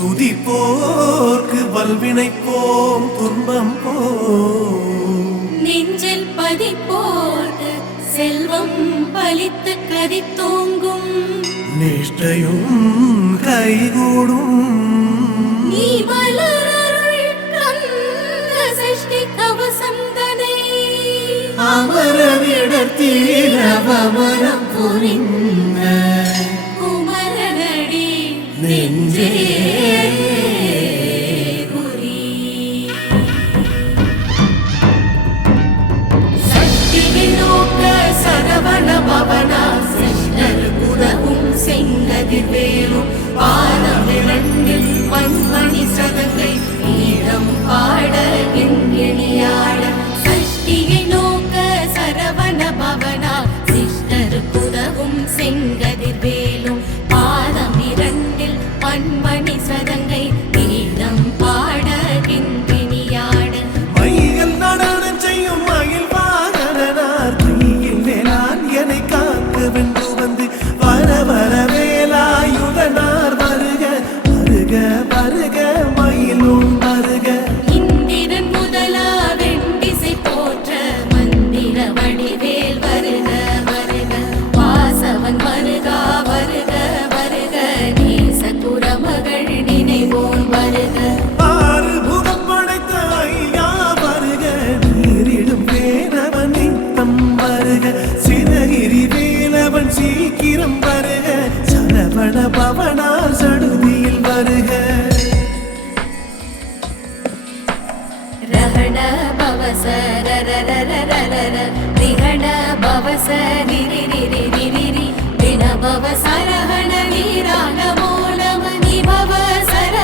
துதிப்போர்க்கு வல்வினை போம் துன்பம் போம் நெஞ்சில் பதிப்போர்க்கு செல்வம் பலித்து கதித்தோங்கும் நிஷ்டையும் கைகூடும் நீ வளரருள் கந்த சஷ்டி கவசந்தனை அமரவிடத்தீரவமரம் புரிந்த குமரனடி நெஞ்சே குறி சக்தி வினோக்க சரவண பவனா சிஷ்ணர் குதவும் செங்கதிர் வேலும் பாத